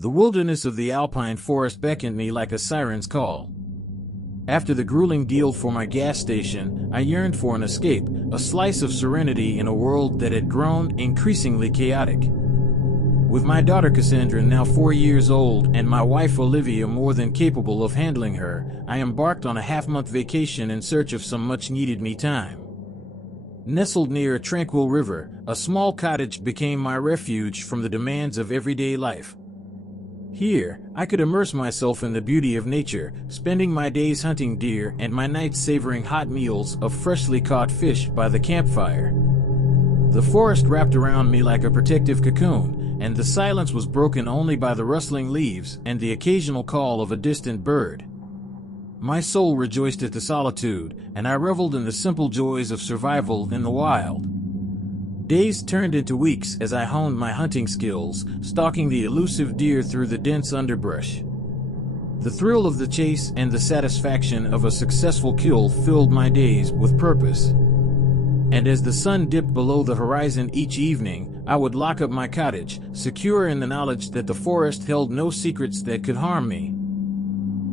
The wilderness of the alpine forest beckoned me like a siren's call. After the grueling deal for my gas station, I yearned for an escape, a slice of serenity in a world that had grown increasingly chaotic. With my daughter Cassandra now 4 years old and my wife Olivia more than capable of handling her, I embarked on a half-month vacation in search of some much-needed me time. Nestled near a tranquil river, a small cottage became my refuge from the demands of everyday life. Here, I could immerse myself in the beauty of nature, spending my days hunting deer and my nights savoring hot meals of freshly caught fish by the campfire. The forest wrapped around me like a protective cocoon, and the silence was broken only by the rustling leaves and the occasional call of a distant bird. My soul rejoiced at the solitude, and I reveled in the simple joys of survival in the wild. Days turned into weeks as I honed my hunting skills, stalking the elusive deer through the dense underbrush. The thrill of the chase and the satisfaction of a successful kill filled my days with purpose. And as the sun dipped below the horizon each evening, I would lock up my cottage, secure in the knowledge that the forest held no secrets that could harm me.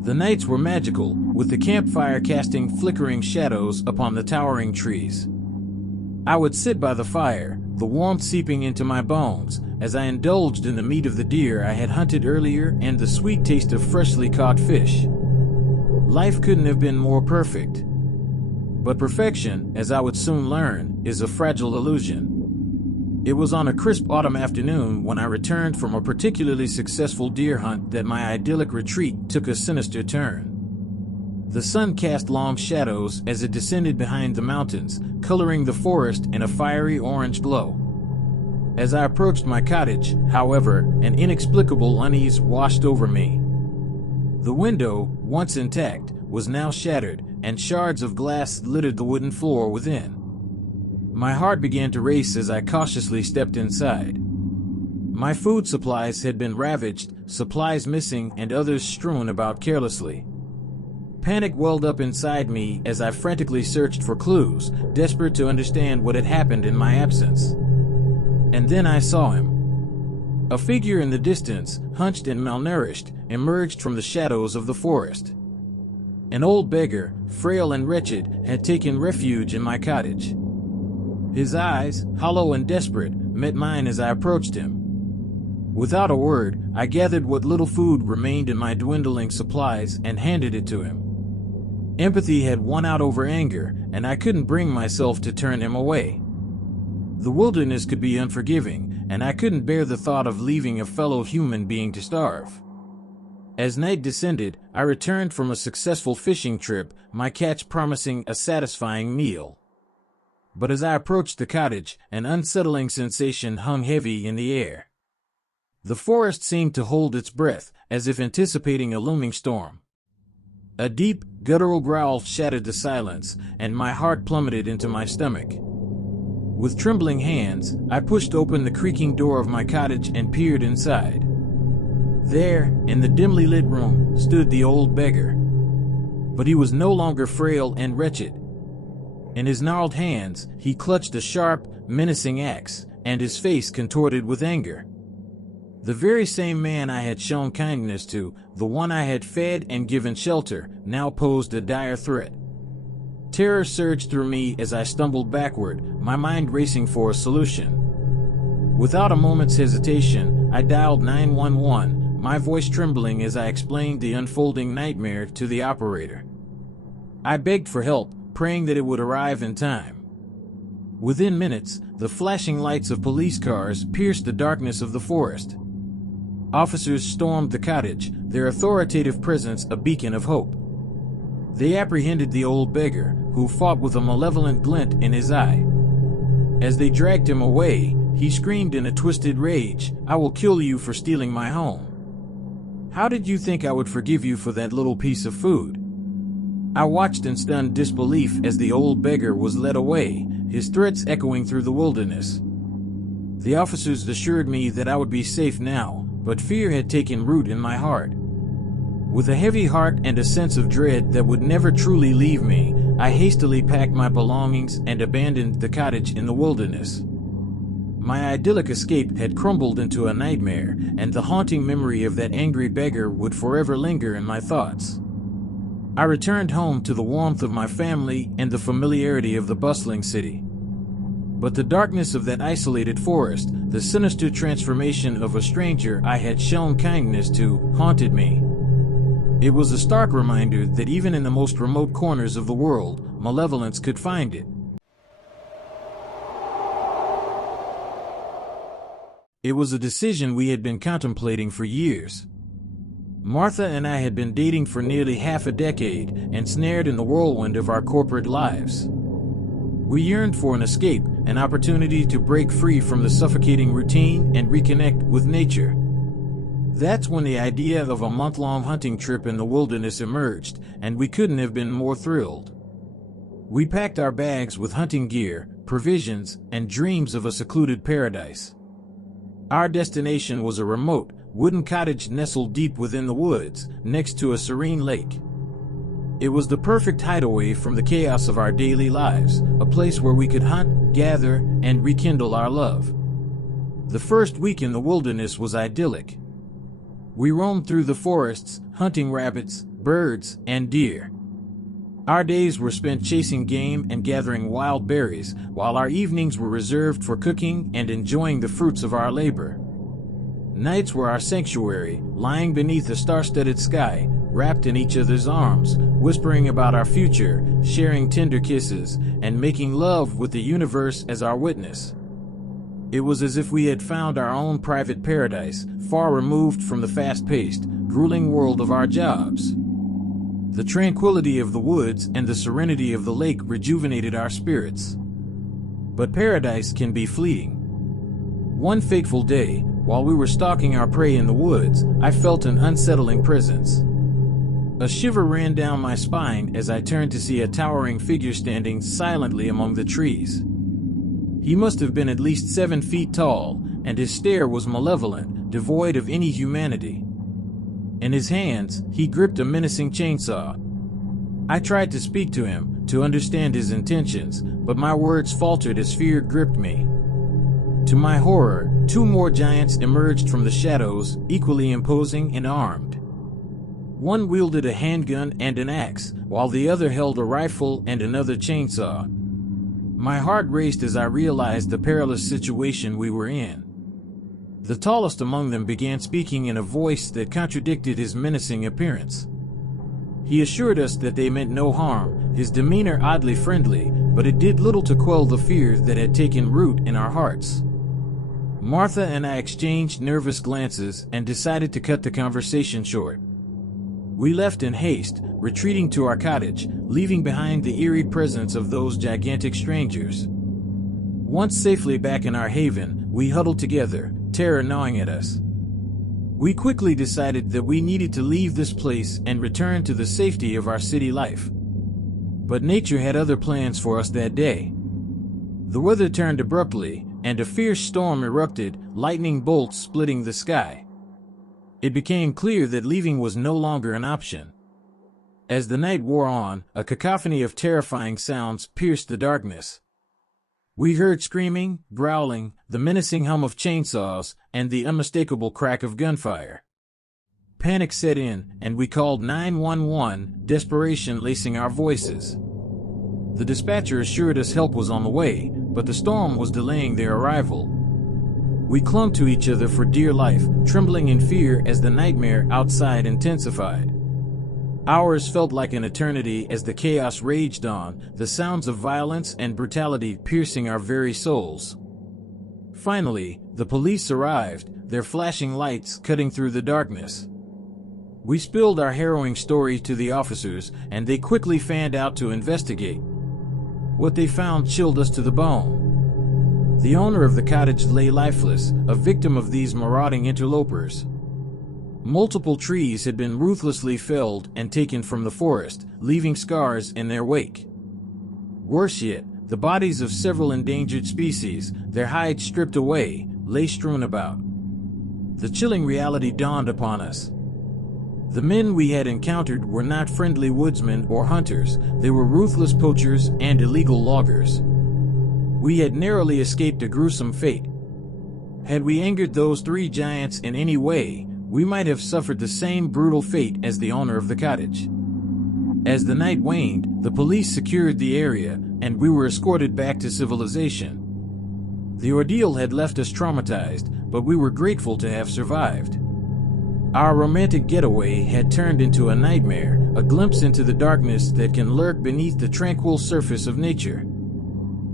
The nights were magical, with the campfire casting flickering shadows upon the towering trees. I would sit by the fire, the warmth seeping into my bones, as I indulged in the meat of the deer I had hunted earlier and the sweet taste of freshly caught fish. Life couldn't have been more perfect. But perfection, as I would soon learn, is a fragile illusion. It was on a crisp autumn afternoon when I returned from a particularly successful deer hunt that my idyllic retreat took a sinister turn. The sun cast long shadows as it descended behind the mountains, coloring the forest in a fiery orange glow. As I approached my cottage, however, an inexplicable unease washed over me. The window, once intact, was now shattered, and shards of glass littered the wooden floor within. My heart began to race as I cautiously stepped inside. My food supplies had been ravaged, supplies missing and others strewn about carelessly. Panic welled up inside me as I frantically searched for clues, desperate to understand what had happened in my absence. And then I saw him. A figure in the distance, hunched and malnourished, emerged from the shadows of the forest. An old beggar, frail and wretched, had taken refuge in my cottage. His eyes, hollow and desperate, met mine as I approached him. Without a word, I gathered what little food remained in my dwindling supplies and handed it to him. Empathy had won out over anger, and I couldn't bring myself to turn him away. The wilderness could be unforgiving, and I couldn't bear the thought of leaving a fellow human being to starve. As night descended, I returned from a successful fishing trip, my catch promising a satisfying meal. But as I approached the cottage, an unsettling sensation hung heavy in the air. The forest seemed to hold its breath, as if anticipating a looming storm. A deep, guttural growl shattered the silence, and my heart plummeted into my stomach. With trembling hands, I pushed open the creaking door of my cottage and peered inside. There, in the dimly lit room, stood the old beggar. But he was no longer frail and wretched. In his gnarled hands, he clutched a sharp, menacing axe, and his face contorted with anger. The very same man I had shown kindness to, the one I had fed and given shelter, now posed a dire threat. Terror surged through me as I stumbled backward, my mind racing for a solution. Without a moment's hesitation, I dialed 911, my voice trembling as I explained the unfolding nightmare to the operator. I begged for help, praying that it would arrive in time. Within minutes, the flashing lights of police cars pierced the darkness of the forest. Officers stormed the cottage, their authoritative presence a beacon of hope. They apprehended the old beggar, who fought with a malevolent glint in his eye. As they dragged him away, he screamed in a twisted rage, "I will kill you for stealing my home. How did you think I would forgive you for that little piece of food?" I watched in stunned disbelief as the old beggar was led away, his threats echoing through the wilderness. The officers assured me that I would be safe now, but fear had taken root in my heart. With a heavy heart and a sense of dread that would never truly leave me, I hastily packed my belongings and abandoned the cottage in the wilderness. My idyllic escape had crumbled into a nightmare, and the haunting memory of that angry beggar would forever linger in my thoughts. I returned home to the warmth of my family and the familiarity of the bustling city. But the darkness of that isolated forest, the sinister transformation of a stranger I had shown kindness to, haunted me. It was a stark reminder that even in the most remote corners of the world, malevolence could find it. It was a decision we had been contemplating for years. Martha and I had been dating for nearly half a decade, ensnared in the whirlwind of our corporate lives. We yearned for an escape, an opportunity to break free from the suffocating routine and reconnect with nature. That's when the idea of a month-long hunting trip in the wilderness emerged, and we couldn't have been more thrilled. We packed our bags with hunting gear, provisions, and dreams of a secluded paradise. Our destination was a remote, wooden cottage nestled deep within the woods, next to a serene lake. It was the perfect hideaway from the chaos of our daily lives, a place where we could hunt, gather, and rekindle our love. The first week in the wilderness was idyllic. We roamed through the forests, hunting rabbits, birds, and deer. Our days were spent chasing game and gathering wild berries, while our evenings were reserved for cooking and enjoying the fruits of our labor. Nights were our sanctuary, lying beneath a star-studded sky, wrapped in each other's arms, whispering about our future, sharing tender kisses, and making love with the universe as our witness. It was as if we had found our own private paradise, far removed from the fast-paced, grueling world of our jobs. The tranquility of the woods and the serenity of the lake rejuvenated our spirits. But paradise can be fleeting. One fateful day, while we were stalking our prey in the woods, I felt an unsettling presence. A shiver ran down my spine as I turned to see a towering figure standing silently among the trees. He must have been at least 7 feet tall, and his stare was malevolent, devoid of any humanity. In his hands, he gripped a menacing chainsaw. I tried to speak to him, to understand his intentions, but my words faltered as fear gripped me. To my horror, 2 more giants emerged from the shadows, equally imposing and armed. One wielded a handgun and an axe, while the other held a rifle and another chainsaw. My heart raced as I realized the perilous situation we were in. The tallest among them began speaking in a voice that contradicted his menacing appearance. He assured us that they meant no harm, his demeanor oddly friendly, but it did little to quell the fear that had taken root in our hearts. Martha and I exchanged nervous glances and decided to cut the conversation short. We left in haste, retreating to our cottage, leaving behind the eerie presence of those gigantic strangers. Once safely back in our haven, we huddled together, terror gnawing at us. We quickly decided that we needed to leave this place and return to the safety of our city life. But nature had other plans for us that day. The weather turned abruptly, and a fierce storm erupted, lightning bolts splitting the sky. It became clear that leaving was no longer an option. As the night wore on, a cacophony of terrifying sounds pierced the darkness. We heard screaming, growling, the menacing hum of chainsaws, and the unmistakable crack of gunfire. Panic set in, and we called 911, desperation lacing our voices. The dispatcher assured us help was on the way, but the storm was delaying their arrival. We clung to each other for dear life, trembling in fear as the nightmare outside intensified. Hours felt like an eternity as the chaos raged on, the sounds of violence and brutality piercing our very souls. Finally, the police arrived, their flashing lights cutting through the darkness. We spilled our harrowing story to the officers, and they quickly fanned out to investigate. What they found chilled us to the bone. The owner of the cottage lay lifeless, a victim of these marauding interlopers. Multiple trees had been ruthlessly felled and taken from the forest, leaving scars in their wake. Worse yet, the bodies of several endangered species, their hides stripped away, lay strewn about. The chilling reality dawned upon us. The men we had encountered were not friendly woodsmen or hunters, they were ruthless poachers and illegal loggers. We had narrowly escaped a gruesome fate. Had we angered those three giants in any way, we might have suffered the same brutal fate as the owner of the cottage. As the night waned, the police secured the area, and we were escorted back to civilization. The ordeal had left us traumatized, but we were grateful to have survived. Our romantic getaway had turned into a nightmare, a glimpse into the darkness that can lurk beneath the tranquil surface of nature.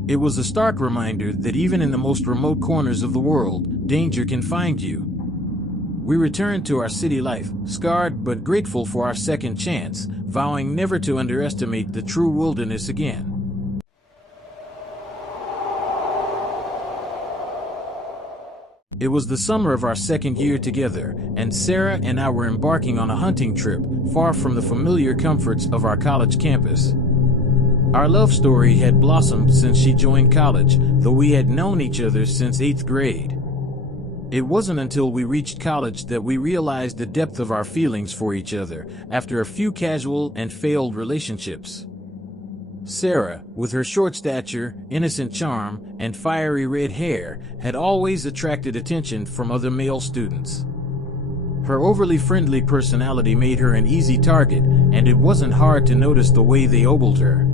It was a stark reminder that even in the most remote corners of the world, danger can find you. We returned to our city life, scarred but grateful for our second chance, vowing never to underestimate the true wilderness again. It was the summer of our second year together, and Sarah and I were embarking on a hunting trip, far from the familiar comforts of our college campus. Our love story had blossomed since she joined college, though we had known each other since 8th grade. It wasn't until we reached college that we realized the depth of our feelings for each other, after a few casual and failed relationships. Sarah, with her short stature, innocent charm, and fiery red hair, had always attracted attention from other male students. Her overly friendly personality made her an easy target, and it wasn't hard to notice the way they ogled her.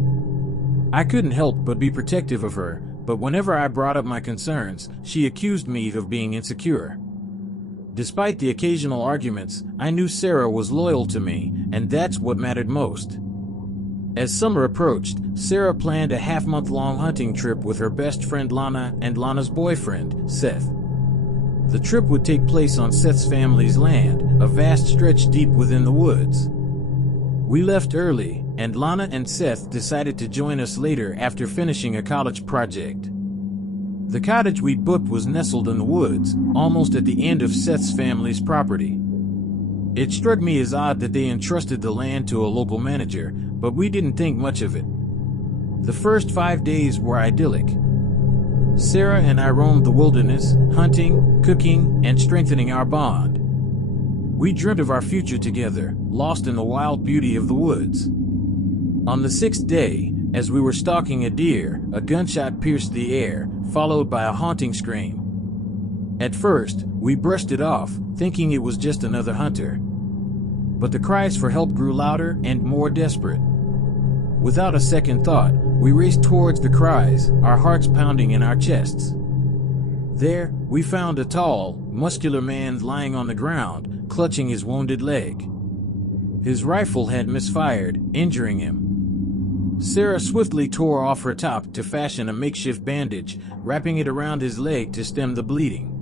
I couldn't help but be protective of her, but whenever I brought up my concerns, she accused me of being insecure. Despite the occasional arguments, I knew Sarah was loyal to me, and that's what mattered most. As summer approached, Sarah planned a half-month-long hunting trip with her best friend Lana and Lana's boyfriend, Seth. The trip would take place on Seth's family's land, a vast stretch deep within the woods. We left early, and Lana and Seth decided to join us later after finishing a college project. The cottage we'd booked was nestled in the woods, almost at the end of Seth's family's property. It struck me as odd that they entrusted the land to a local manager, but we didn't think much of it. The first 5 days were idyllic. Sarah and I roamed the wilderness, hunting, cooking, and strengthening our bond. We dreamt of our future together, lost in the wild beauty of the woods. On the 6th day, as we were stalking a deer, a gunshot pierced the air, followed by a haunting scream. At first, we brushed it off, thinking it was just another hunter. But the cries for help grew louder and more desperate. Without a second thought, we raced towards the cries, our hearts pounding in our chests. There, we found a tall, muscular man lying on the ground, clutching his wounded leg. His rifle had misfired, injuring him. Sarah swiftly tore off her top to fashion a makeshift bandage, wrapping it around his leg to stem the bleeding.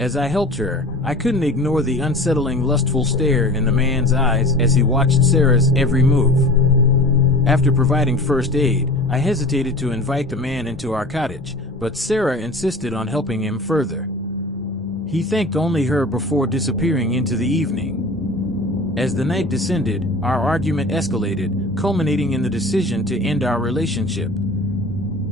As I helped her, I couldn't ignore the unsettling, lustful stare in the man's eyes as he watched Sarah's every move. After providing first aid, I hesitated to invite the man into our cottage, but Sarah insisted on helping him further. He thanked only her before disappearing into the evening. As the night descended, our argument escalated, culminating in the decision to end our relationship.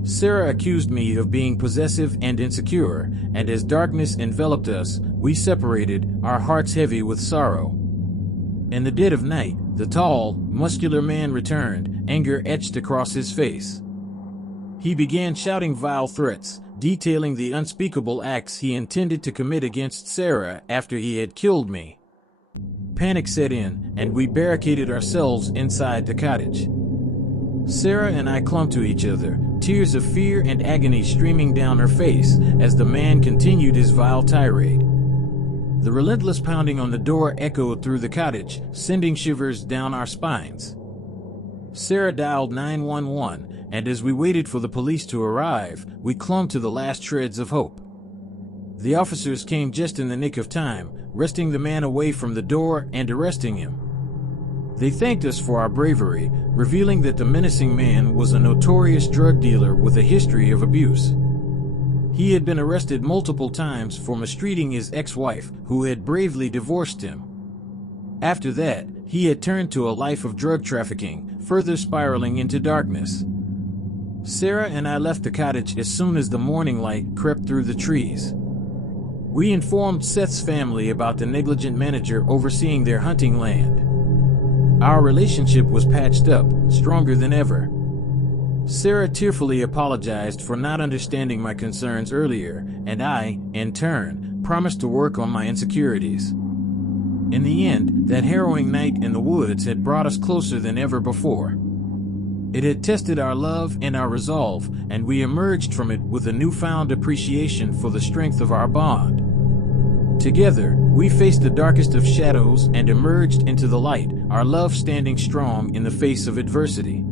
Sarah accused me of being possessive and insecure, and as darkness enveloped us, we separated, our hearts heavy with sorrow. In the dead of night, the tall, muscular man returned, anger etched across his face. He began shouting vile threats, detailing the unspeakable acts he intended to commit against Sarah after he had killed me. Panic set in, and we barricaded ourselves inside the cottage. Sarah and I clung to each other, tears of fear and agony streaming down her face as the man continued his vile tirade. The relentless pounding on the door echoed through the cottage, sending shivers down our spines. Sarah dialed 911, and as we waited for the police to arrive, we clung to the last shreds of hope. The officers came just in the nick of time, wresting the man away from the door and arresting him. They thanked us for our bravery, revealing that the menacing man was a notorious drug dealer with a history of abuse. He had been arrested multiple times for mistreating his ex-wife, who had bravely divorced him. After that, he had turned to a life of drug trafficking, further spiraling into darkness. Sarah and I left the cottage as soon as the morning light crept through the trees. We informed Seth's family about the negligent manager overseeing their hunting land. Our relationship was patched up, stronger than ever. Sarah tearfully apologized for not understanding my concerns earlier, and I, in turn, promised to work on my insecurities. In the end, that harrowing night in the woods had brought us closer than ever before. It had tested our love and our resolve, and we emerged from it with a newfound appreciation for the strength of our bond. Together, we faced the darkest of shadows and emerged into the light, our love standing strong in the face of adversity.